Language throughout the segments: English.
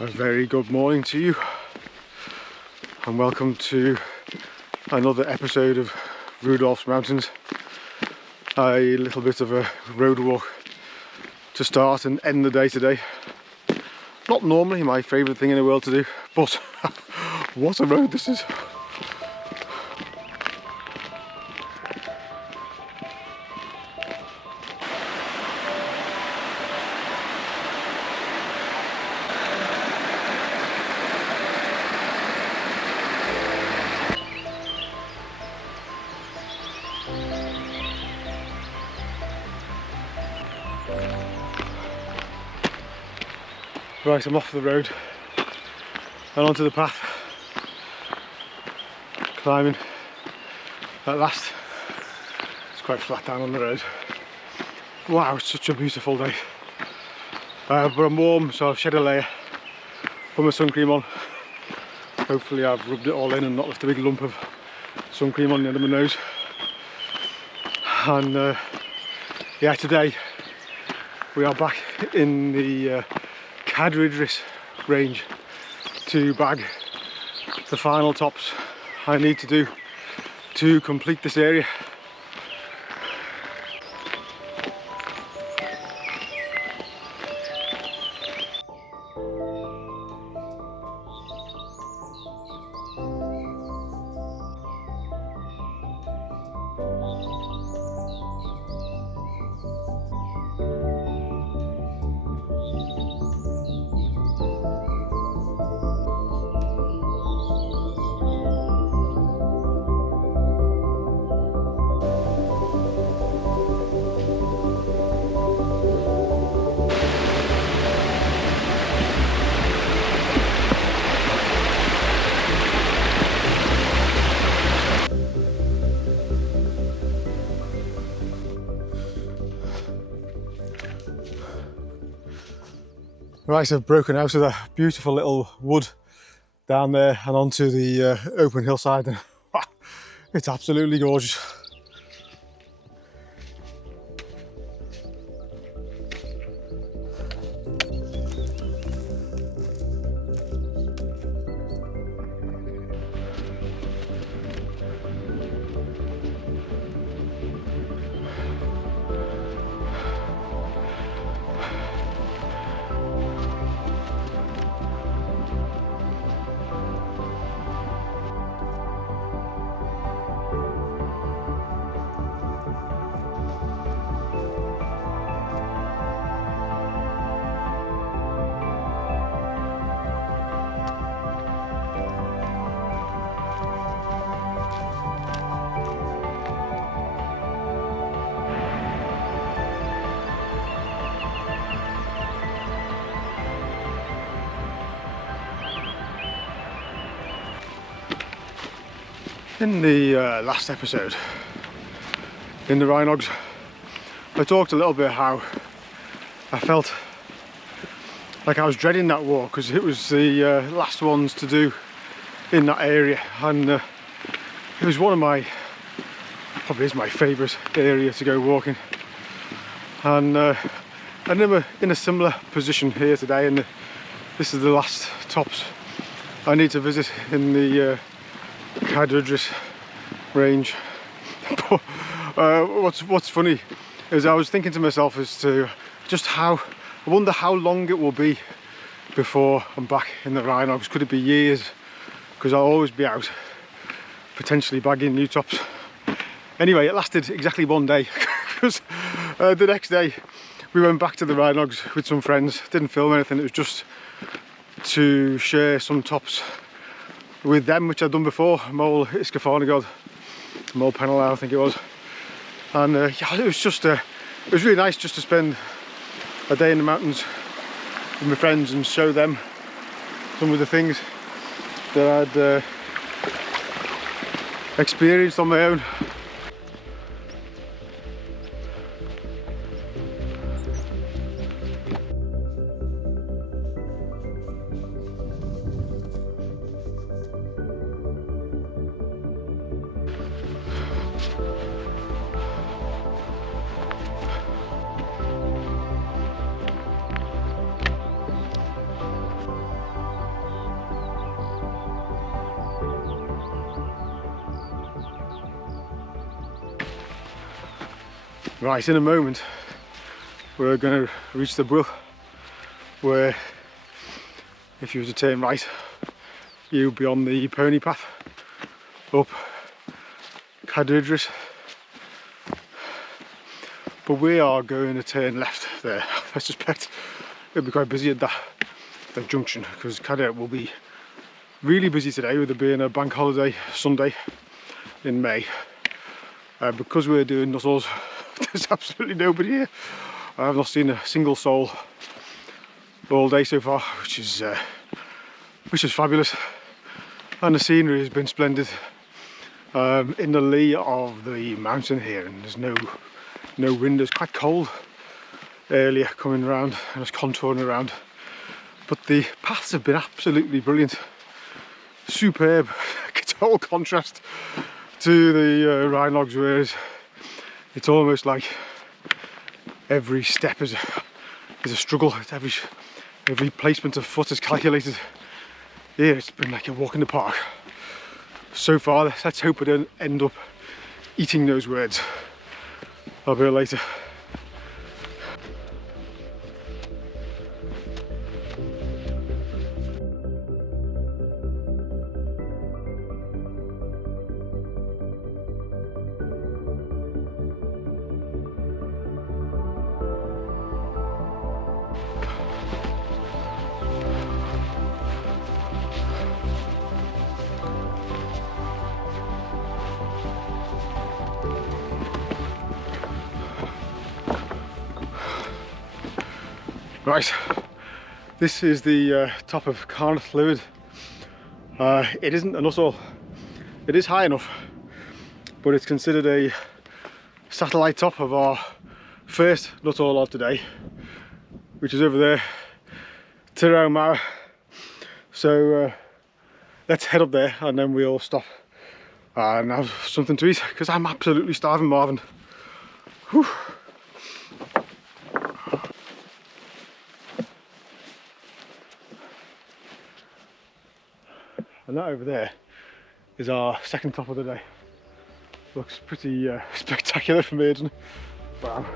A very good morning to you, and welcome to another episode of Rudolph's Mountains. A little bit of a road walk to start and end the day today. Not normally my favourite thing in the world to do, but what a road this is. Right, I'm off the road and onto the path, climbing at last. It's quite flat down on the road. Wow, it's such a beautiful day. But I'm warm, so I've shed a layer, put my sun cream on. Hopefully I've rubbed it all in and not left a big lump of sun cream on the end of my nose. And yeah, today we are back in the Cad Idris range to bag the final tops I need to do to complete this area. Right, so I've broken out of a beautiful little wood down there and onto the open hillside, and it's absolutely gorgeous. In the last episode, in the Rhinogs, I talked a little bit how I felt like I was dreading that walk because it was the last ones to do in that area, and it was one of my, probably is my favourite area to go walking. And I'm in a similar position here today, and this is the last tops I need to visit in the Cad Idris range. But what's funny is I was thinking to myself as to just how, I wonder how long it will be before I'm back in the Rhinogs. Could it be years? Because I'll always be out potentially bagging new tops. Anyway, it lasted exactly one day because the next day we went back to the Rhinogs with some friends. Didn't film anything, it was just to share some tops with them, which I'd done before. Mole Iscafarnagod, Mole Penelao I think it was. And yeah, it was just it was really nice just to spend a day in the mountains with my friends and show them some of the things that I'd experienced on my own. Right, in a moment we're going to reach the brook where, if you were to turn right, you'll be on the pony path up Cadair Idris. But we are going to turn left there. I suspect it'll be quite busy at that junction, because Cadair will be really busy today with it being a bank holiday Sunday in May. Because we're doing Nuttall, there's absolutely nobody here. I've not seen a single soul all day so far, which is fabulous, and the scenery has been splendid. In the lee of the mountain here, and there's no wind. It's quite cold earlier coming around and it's contouring around, but the paths have been absolutely brilliant, superb. Total contrast to the Rhinogs, whereas it's almost like every step is a struggle. Every placement of foot is calculated. Here it's been like a walk in the park so far. Let's hope we don't end up eating those words a bit later. Right, this is the top of Carneth Llywydd. It isn't a Nuttall. It is high enough, but it's considered a satellite top of our first Nuttall of today, which is over there, Tir Au Mawr. So let's head up there and then we'll stop and have something to eat, because I'm absolutely starving, Marvin. Whew. And that over there is our second top of the day. Looks pretty spectacular from here, doesn't it? Wow.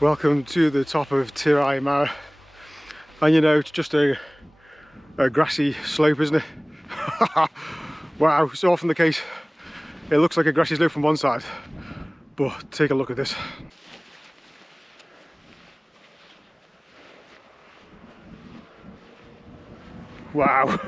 Welcome to the top of Tir Au Mawr, and you know, it's just a grassy slope, isn't it? Wow, so often the case. It looks like a grassy slope from one side, but take a look at this. Wow.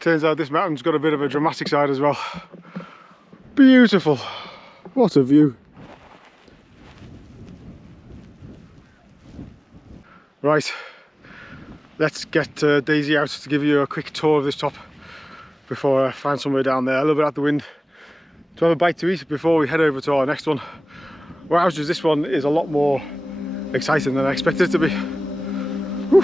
Turns out this mountain's got a bit of a dramatic side as well. Beautiful. What a view. Right, let's get Daisy out to give you a quick tour of this top before I find somewhere down there, a little bit out the wind, to have a bite to eat before we head over to our next one. Wow, just this one is a lot more exciting than I expected it to be. Whew.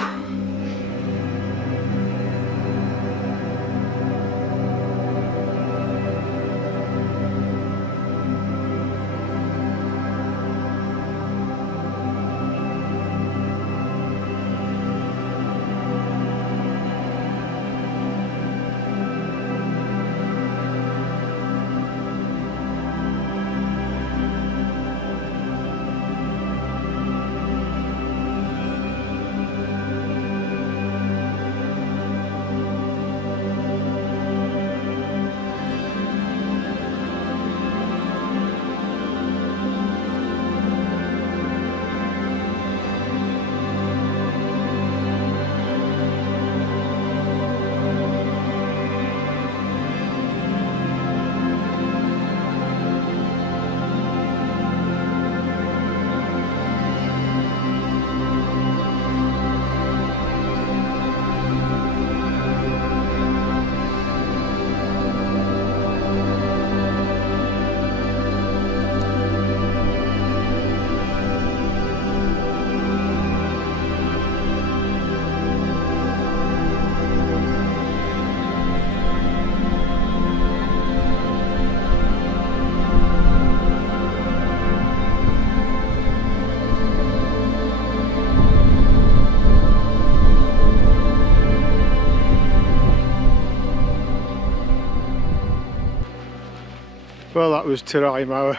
that was Tir Ei Mawr.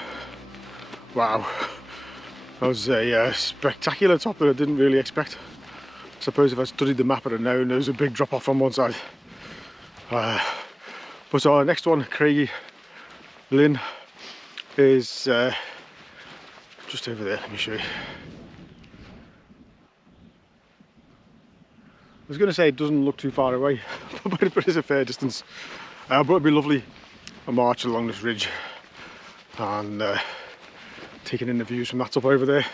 Wow, that was a spectacular top that I didn't really expect. I suppose if I studied the map I'd have known there was a big drop off on one side. But our next one, Craigie Linn, is just over there. Let me show you. I was going to say it doesn't look too far away, but it is a fair distance. But it'd be lovely a march along this ridge and taking in the views from that top over there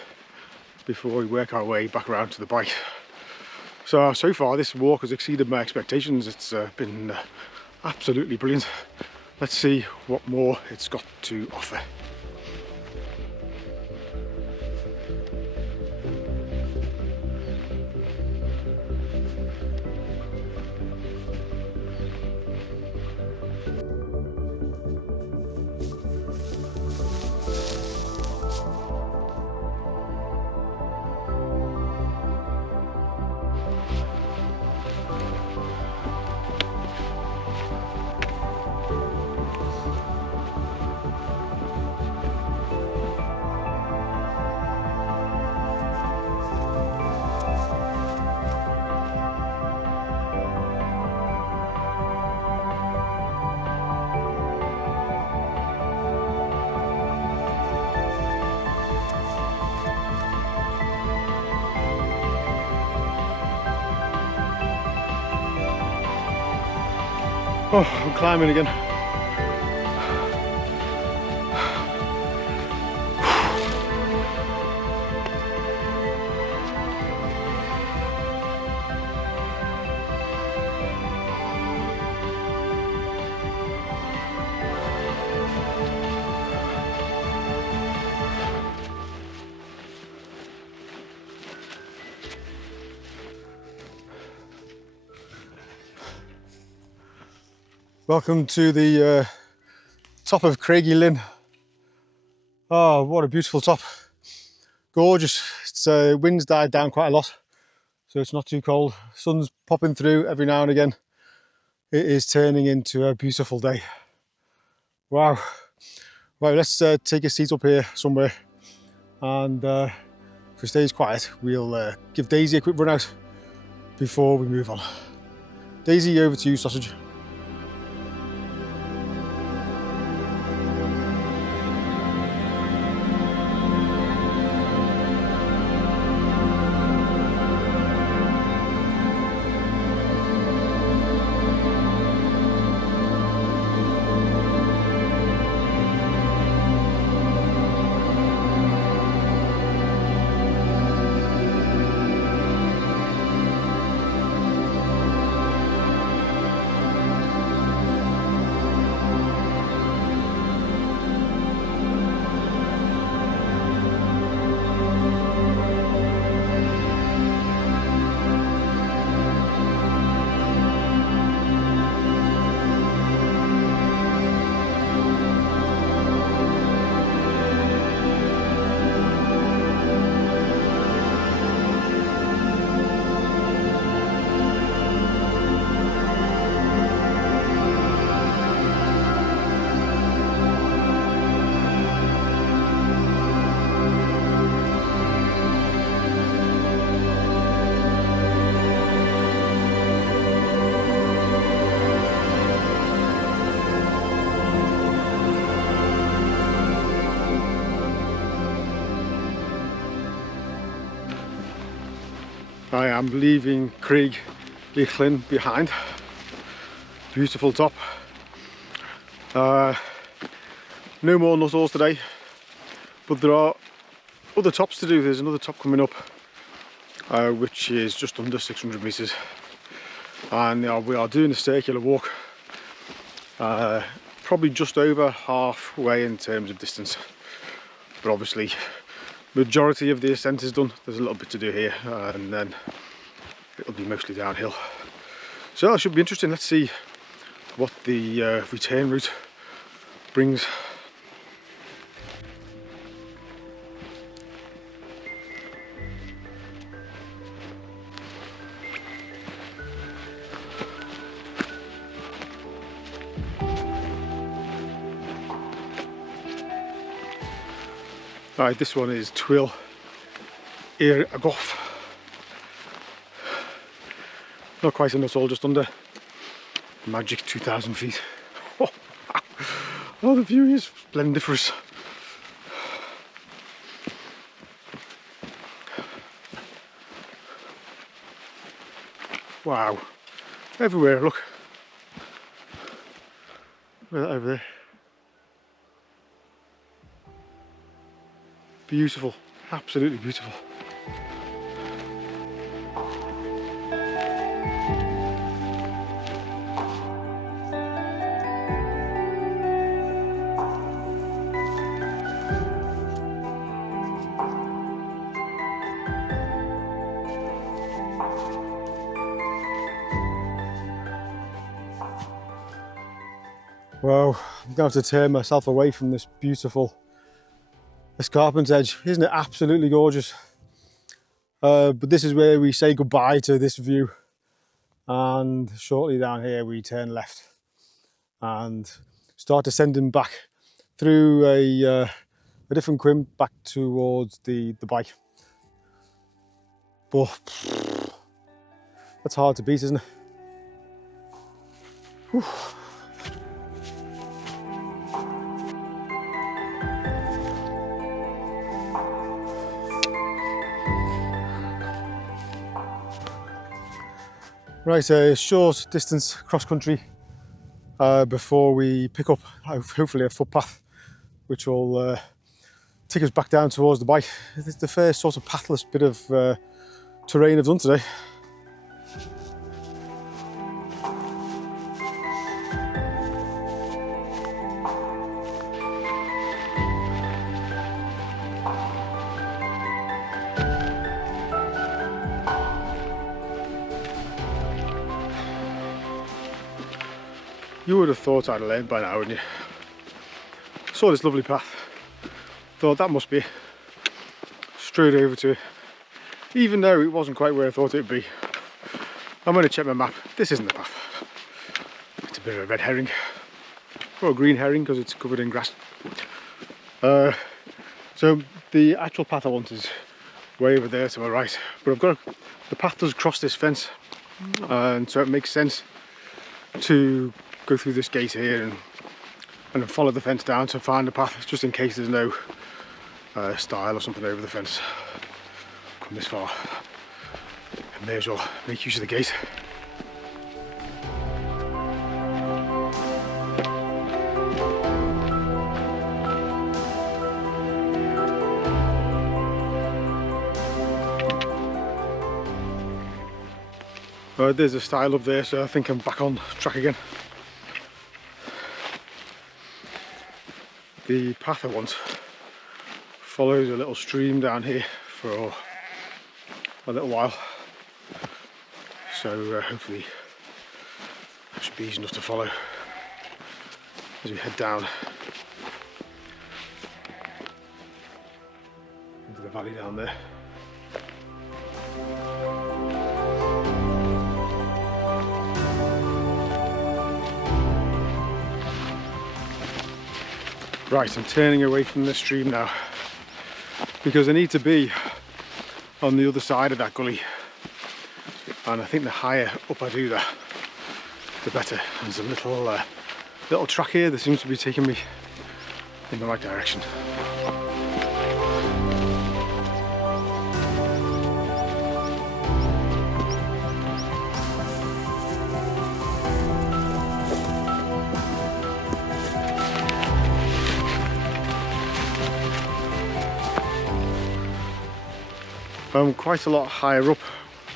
before we work our way back around to the bike. So far this walk has exceeded my expectations. It's been absolutely brilliant. Let's see what more it's got to offer. Oh, I'm climbing again. Welcome to the top of Craigie Linn. Oh, what a beautiful top. Gorgeous. It's wind's died down quite a lot, so it's not too cold. Sun's popping through every now and again. It is turning into a beautiful day. Wow. Right, let's take a seat up here somewhere, and if it stays quiet, we'll give Daisy a quick run out before we move on. Daisy, over to you, sausage. I am leaving Craig Leighlin behind. Beautiful top. No more Nuttall's today, but there are other tops to do. There's another top coming up, which is just under 600 metres, and we are doing a circular walk, probably just over halfway in terms of distance, but obviously majority of the ascent is done. There's a little bit to do here, and then it'll be mostly downhill. So that should be interesting. Let's see what the return route brings. Right, this one is Twyll Ir Agoff. Not quite enough, all just under. Magic 2,000 feet. Oh, the view is splendiferous. Wow, everywhere, look. Look at that over there. Beautiful, absolutely beautiful. Wow, I'm going to have to turn myself away from this beautiful escarpment edge. Isn't it absolutely gorgeous? But this is where we say goodbye to this view, and shortly down here we turn left and start descending back through a different quim back towards the bike. But that's hard to beat, isn't it? Whew. Right, a short distance cross country before we pick up hopefully a footpath which will take us back down towards the bike. It's the first sort of pathless bit of terrain I've done today. You would have thought I'd learned by now, wouldn't you? Saw this lovely path, thought that must be it. Straight over to it, even though it wasn't quite where I thought it would be. I'm going to check my map. This isn't the path. It's a bit of a red herring, or a green herring because it's covered in grass. So the actual path I want is way over there to my right, but the path does cross this fence, and so it makes sense to go through this gate here and then follow the fence down to find the path, just in case there's no stile or something over the fence. Come this far, I may as well make use of the gate. There's a stile up there, so I think I'm back on track again. The path I want follows a little stream down here for a little while, so hopefully that should be easy enough to follow as we head down into the valley down there. Right, I'm turning away from the stream now because I need to be on the other side of that gully, and I think the higher up I do that, the better. There's a little track here that seems to be taking me in the right direction. I'm quite a lot higher up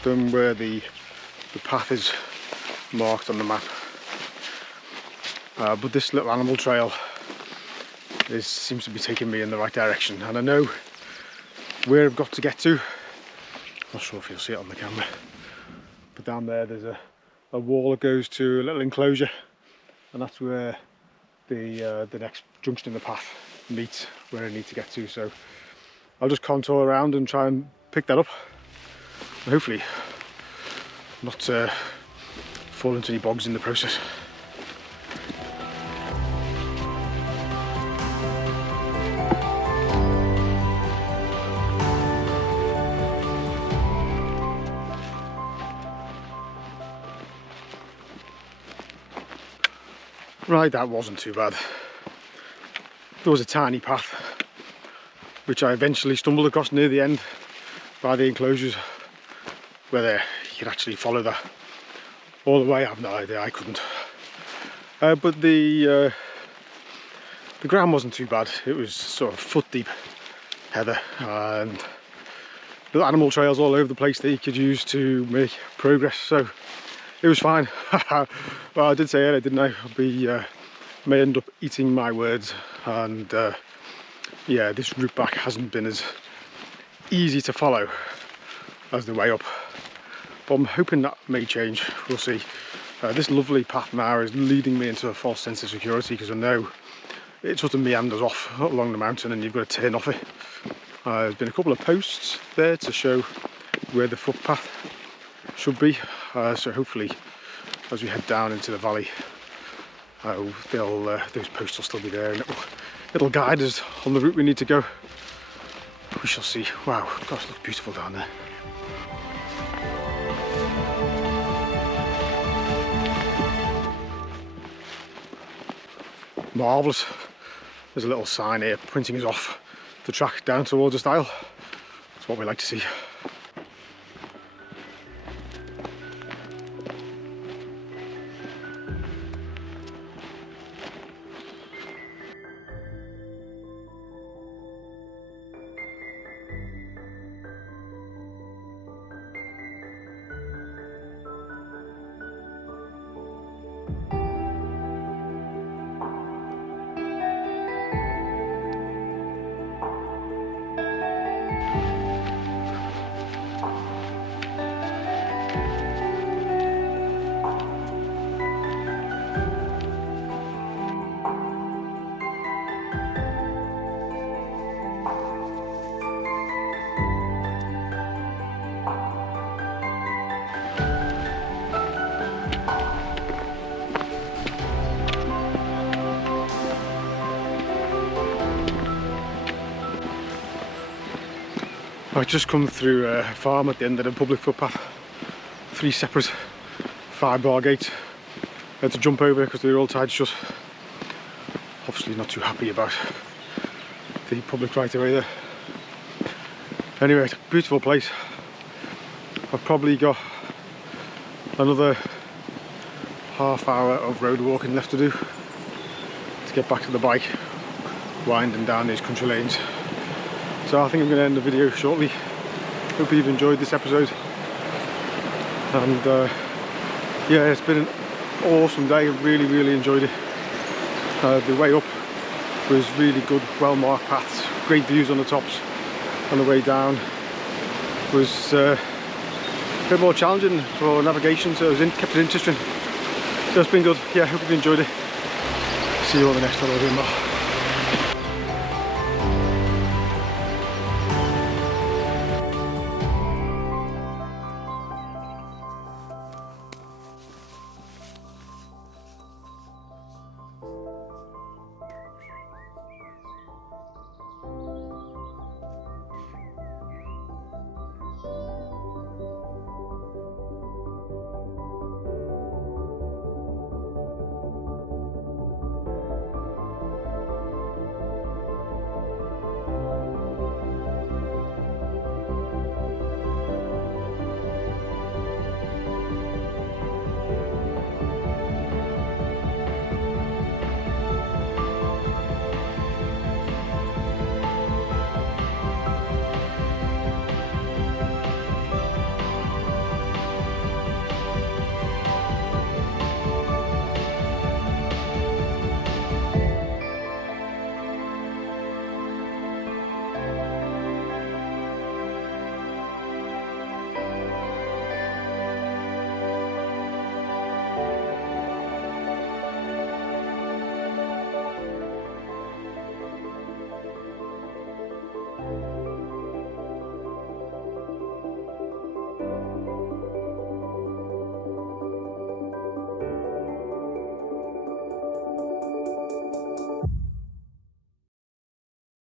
than where the path is marked on the map, but this little animal trail seems to be taking me in the right direction, and I know where I've got to get to. Not sure if you'll see it on the camera, but down there there's a wall that goes to a little enclosure, and that's where the next junction in the path meets where I need to get to. So I'll just contour around and try and pick that up, and hopefully not fall into any bogs in the process. Right, that wasn't too bad. There was a tiny path which I eventually stumbled across near the end by the enclosures, whether you could actually follow that all the way, I have no idea, I couldn't. But the ground wasn't too bad. It was sort of foot deep heather and little animal trails all over the place that you could use to make progress, so it was fine. Well, I did say earlier, didn't I? May end up eating my words, and yeah, this route back hasn't been as easy to follow as the way up, but I'm hoping that may change. We'll see. This lovely path now is leading me into a false sense of security, because I know it sort of meanders off along the mountain and you've got to turn off it. There's been a couple of posts there to show where the footpath should be, so hopefully as we head down into the valley, those posts will still be there, and it'll guide us on the route we need to go. We shall see. Wow, gosh, it looks beautiful down there. Marvellous. There's a little sign here pointing us off the track down towards the stile. That's what we like to see. I've just come through a farm at the end of the public footpath. 3 separate 5-bar gates. I had to jump over because they were all tied shut. Obviously not too happy about the public right of way there. Anyway, it's a beautiful place. I've probably got another half hour of road walking left to do to get back to the bike, winding down these country lanes. So I think I'm going to end the video shortly. Hope you've enjoyed this episode, and yeah, it's been an awesome day. I really enjoyed it. The way up was really good, well marked paths, great views on the tops, and the way down was a bit more challenging for navigation, so it kept it interesting. So it's been good. Yeah, hope you've enjoyed it. See you on the next one.